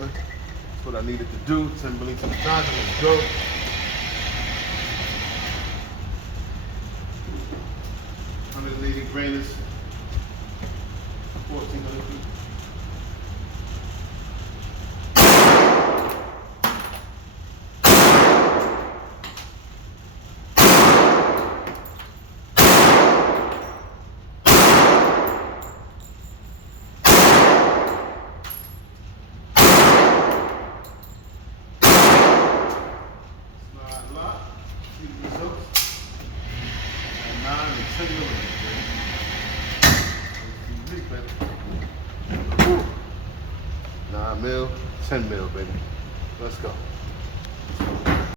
That's what I needed to do. 10 million to the target. Let's go. 180 grainers. 1400 feet. And 9 and 10 millimeters, baby. 9 mil, 10 mil, baby. Let's go.